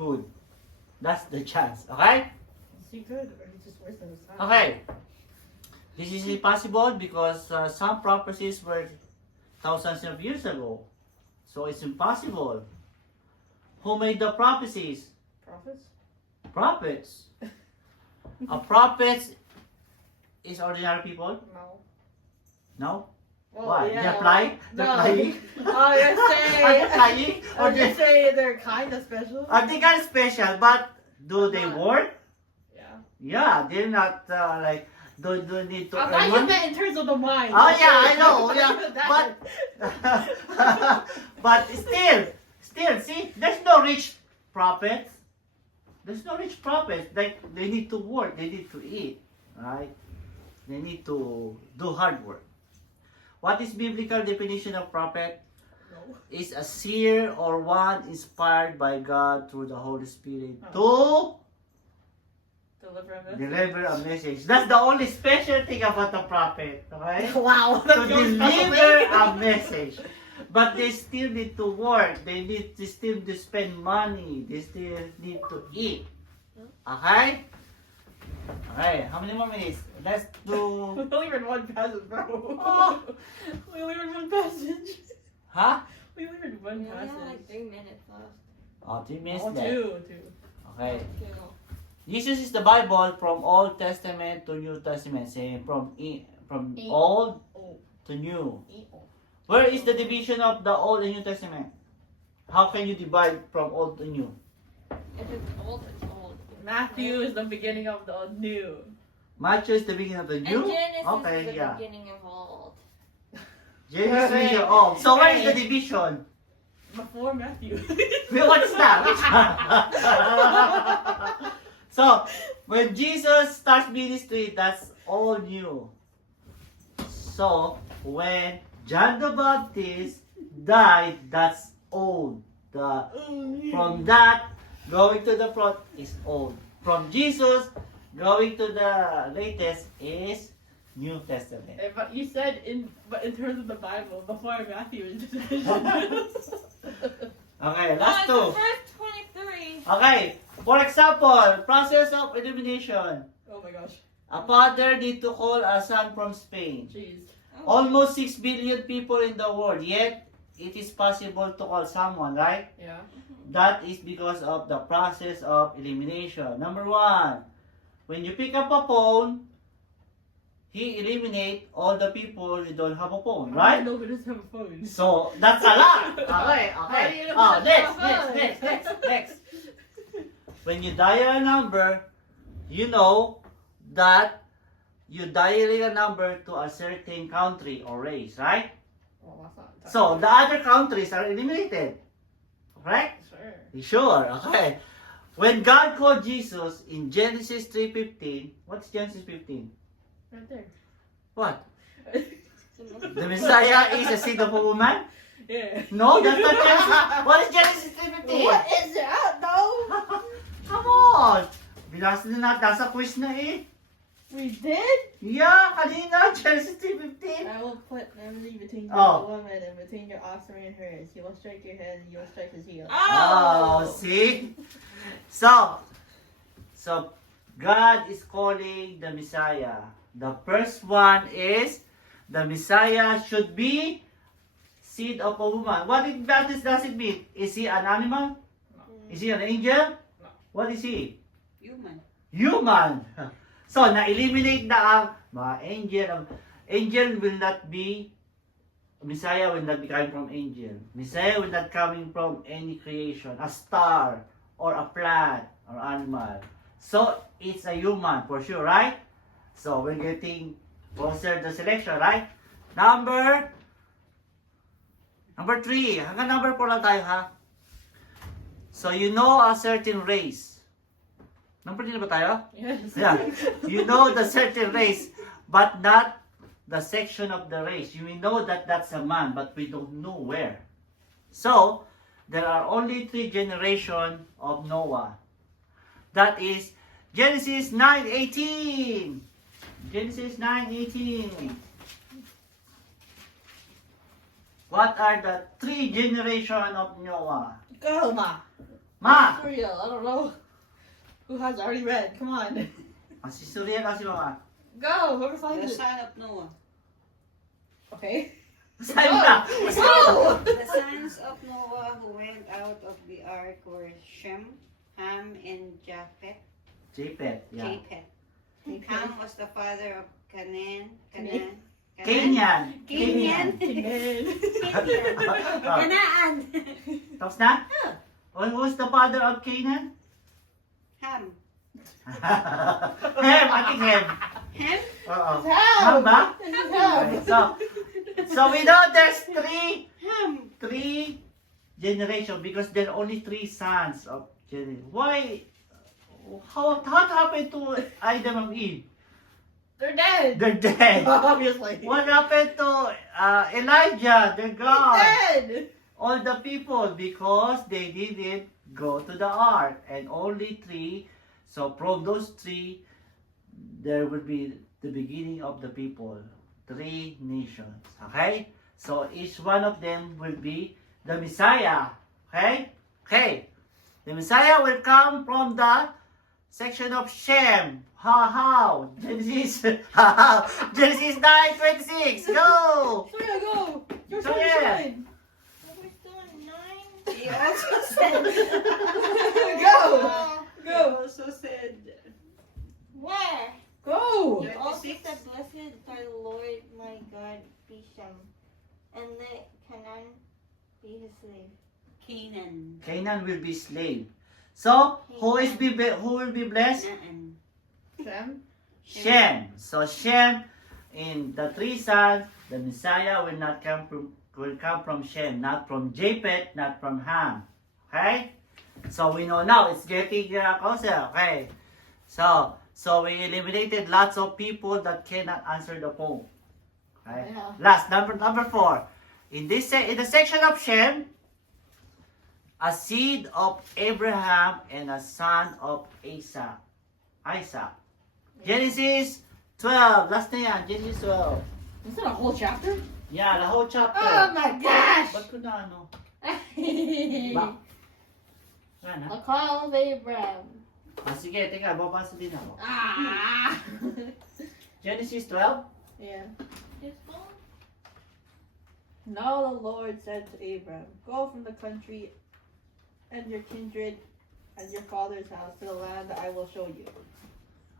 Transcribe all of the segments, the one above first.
good. That's the chance. Okay? Is he good or he's just worse than his time? Okay. This is impossible because some prophecies were thousands of years ago. So it's impossible. Who made the prophecies? Prophets? Prophets. Prophets is ordinary people? No. No? Well, Why? yeah, They're flying? They're no. flying? Oh, you're Are they saying. flying? Or Are you they, saying they're kind of special? they kind of special, but do they Not. work? Yeah. Yeah, they're not like, do need to I earn thought you money? meant in terms of the mind. Oh yeah, I know. That- Yeah, but still, see, there's no rich prophets. There's no rich prophets. Like they need to work. They need to eat, right? They need to do hard work. What is biblical definition of prophet? No. Is a seer or one inspired by God through the Holy Spirit to Deliver a message. deliver a message. That's the only special thing about the prophet, okay? Wow. To That's your special deliver thing. a message. But they still need to work. They still to spend money. They still need to eat. Okay? Okay, how many more minutes? Let's do... We only read one passage, bro. Oh. We only read one passage. Huh? We only read one We only have passage. like 3 minutes left. Oh, 3 minutes Oh, left. two. Okay. Two. Jesus is the Bible from Old Testament to New Testament. Say from Old Oh. to New. Oh. Where is the division of the Old and New Testament? How can you divide from Old to New? If it's old, it's old. Matthew is the beginning of the new. Matthew is the beginning of the New? And Genesis Okay, is the yeah. beginning of old. Genesis is Hey. the Old. So where is the Hey. division? Before Matthew. Wait, what is that? So, when Jesus starts ministry, that's all new. So, when John the Baptist died, that's old. From that, going to the front is old. From Jesus, going to the latest is New Testament. But you said in terms of the Bible, before Matthew is Okay, last two. First 23. Okay, for example, process of elimination. Oh my gosh. A father need to call a son from Spain. Jeez. Almost 6 billion people in the world, yet it is possible to call someone, right? Yeah. That is because of the process of elimination. Number 1, when you pick up a phone, he eliminate all the people who don't have a phone, right? No, but doesn't have a phone. So, that's a lot. Okay. How do you know Oh, that's a next. When you dial a number, you know that you dialing a number to a certain country or race, right? Well, that's not. So, the other countries are eliminated. Right? Sure. Sure, okay. When God called Jesus in Genesis 3:15, what's Genesis 15? Right there. What? The Messiah is a seed of a woman? Yeah. No, that's not Genesis. What is Genesis 3:15? What is that though? Come on! Binasa na natin. Nasa quiz na eh. We did? Yeah, kanina. Genesis 3:15. I will put enmity between you Oh. and the woman and between your offspring and hers. He will strike your head and you will strike his heel. Oh, see? So, God is calling the Messiah. The first one is the Messiah should be seed of a woman. What does it mean? Is he an animal? No. Is he an angel? No. What is he? Human. Human. So, na-eliminate na ang mga angel. Angel will not be, Messiah will not be coming from angel. Messiah will not coming from any creation, a star, or a plant, or animal. So, it's a human for sure, right? So, we're getting closer to selection, right? Number 3. Hanggang number 4 lang tayo, ha? So, you know a certain race. Number 3 na ba tayo? Yes. Yeah. You know the certain race, but not the section of the race. You know that that's a man, but we don't know where. So, there are only 3 generations of Noah. That is Genesis 9:18. Genesis 9:18. What are the 3 generations of Noah? Go, Ma. Ma! Surreal. I don't know. Who has already read? Come on. Si Suriel o si Mama? Go. Whoever The finds it. son of Noah. Okay. Saan na? Go. The sons of Noah who went out of the ark were Shem, Ham, and Japheth. Japet, yeah. Japheth. Ham was the father of Canaan. Canaan. Kenyan. Canaan. Amen. Oh, Canaan. tapos na? Who's the father of Canaan? Ham. Hem, I think Hem. Ham? Oo. Ham. Ham ba? This is Ham. So we know there's Ham. three generations because there are only three sons of Jenny. Why? How happened to Adam and Eve? They're dead. They're dead. Obviously. What happened to Elijah? They're He's gone. dead. All the people because they didn't go to the ark and only three. So from those three, there will be the beginning of the people. 3 nations. Okay? So each one of them will be the Messiah. Okay? Okay. The Messiah will come from the section of Shem. How? Genesis. Genesis 9:26. Go. Surreal, go. You're So, yeah. fine. We're still at 9. Go. He also said. He also said. Where? Go. He also 26. said, Blessed are the Lord my God, be Shem, and let Canaan be his slave. Canaan. Canaan will be slave. So who will be blessed? Canaan. Sam. Shem. So Shem, in the 3 sons, the Messiah will come from Shem, not from Japheth, not from Ham. Okay? So we know now it's getting closer. Okay. So we eliminated lots of people that cannot answer the phone. Okay. Yeah. Last number 4. In the section of Shem, a seed of Abraham and a son of Isaac. Genesis 12. Last na yan, Genesis 12. Is that a whole chapter? Yeah, the whole chapter. Oh my gosh! Ba't ko na ano? The Ba? Sana? call of Abraham. Sige, teka, babasa din ako. Ah! Genesis 12? Yeah. His phone? Now the Lord said to Abram, Go from the country and your kindred and your father's house to the land that I will show you.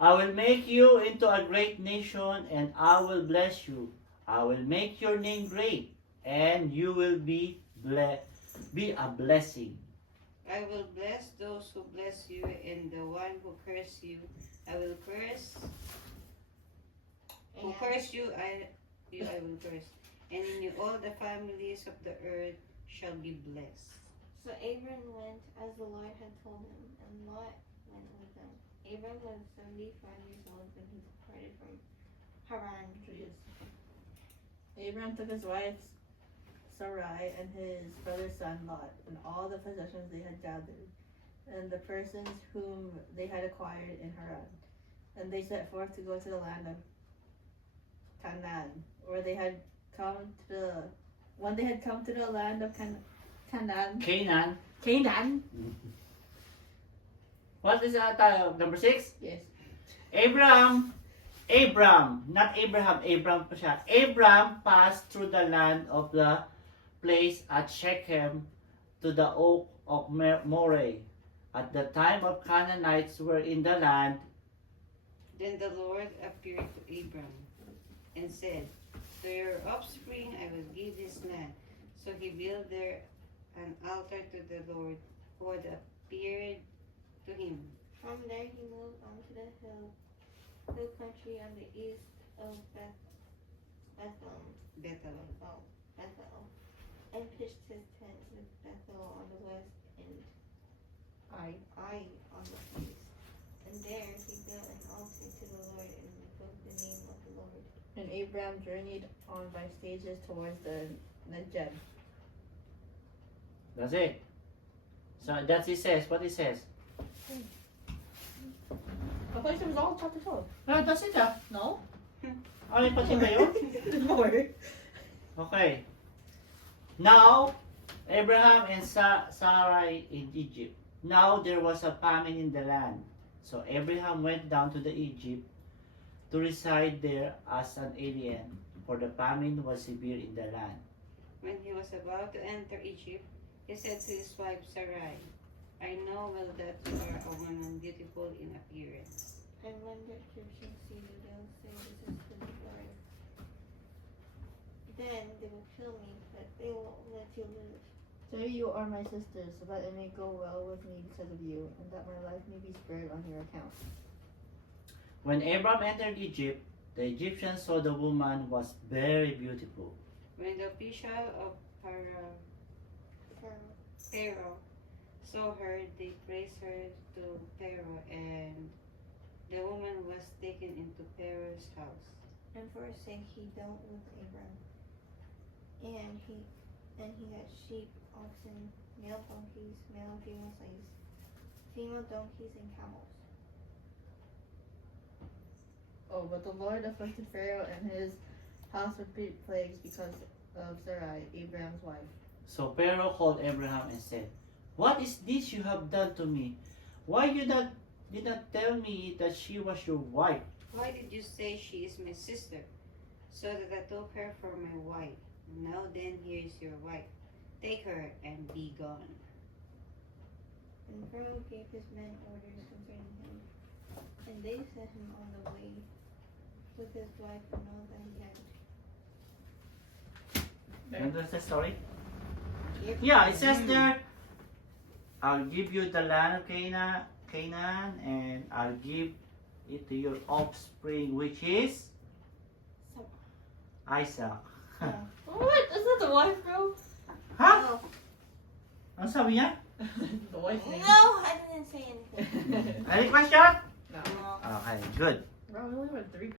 I will make you into a great nation and I will bless you. I will make your name great and you will be a blessing. I will bless those who bless you, and the one who curse you, I will curse. Who curse you, I will curse. And in you all the families of the earth shall be blessed. So Abram went as the Lord had told him, and Lot went with them. Abram was 75 years old when he departed from Haran. Abram took his wife Sarai and his brother's son Lot, and all the possessions they had gathered, and the persons whom they had acquired in Haran. And they set forth to go to the land of Canaan, where they had come to when they had come to the land of Canaan. Canaan. What is that? Number 6? Yes. Abram, not Abraham, Abram pa siya. Abram passed through the land of the place at Shechem to the oak of Moreh. At the time of Canaanites were in the land. Then the Lord appeared to Abram and said, To your offspring I will give this land. So he built there an altar to the Lord who had appeared to him. From there he moved on to the hill country on the east of Bethel, and pitched his tent with Bethel on the west and Ai on the east. And there he built an altar to the Lord and invoked the name of the Lord. And Abram journeyed on by stages towards the Negev. That's it. So that's it says. What it says? I thought it was all chapter 12. That's it ah. No? Ano yung pati ba yun? There's more. Okay. Now, Abraham and Sarai in Egypt. Now there was a famine in the land. So Abraham went down to the Egypt to reside there as an alien, for the famine was severe in the land. When he was about to enter Egypt, he said to his wife Sarai, I know well that you are a woman beautiful in appearance. And when the Egyptians see you, they'll say, this is the Lord. Then they will kill me, but they won't let you live. Say you are my sisters, so that it may go well with me because of you, and that my life may be spared on your account. When Abram entered Egypt, the Egyptians saw the woman was very beautiful. When the official of Pharaoh saw her, they praised her to Pharaoh, and the woman was taken into Pharaoh's house. And for his sake he dealt with Abram. And he had sheep, oxen, male donkeys, male and female slaves, female donkeys, and camels. Oh, but the Lord afflicted Pharaoh and his house with great plagues because of Sarai, Abraham's wife. So Pharaoh called Abraham and said, What is this you have done to me? Why you did not tell me that she was your wife? Why did you say she is my sister, so that I took her for my wife? Now then, here is your wife. Take her and be gone. And Pharaoh gave his men orders concerning him, and they set him on the way with his wife and all that he had. Remember the story? Yep. Yeah, it says there, I'll give you the land of Canaan, and I'll give it to your offspring, which is So, Isaac. What? Is that the wife, bro? Ha? no, Ano sabi niya? The wife's name. no, I didn't say anything. Any question? No. Okay, good. Bro, we only went 3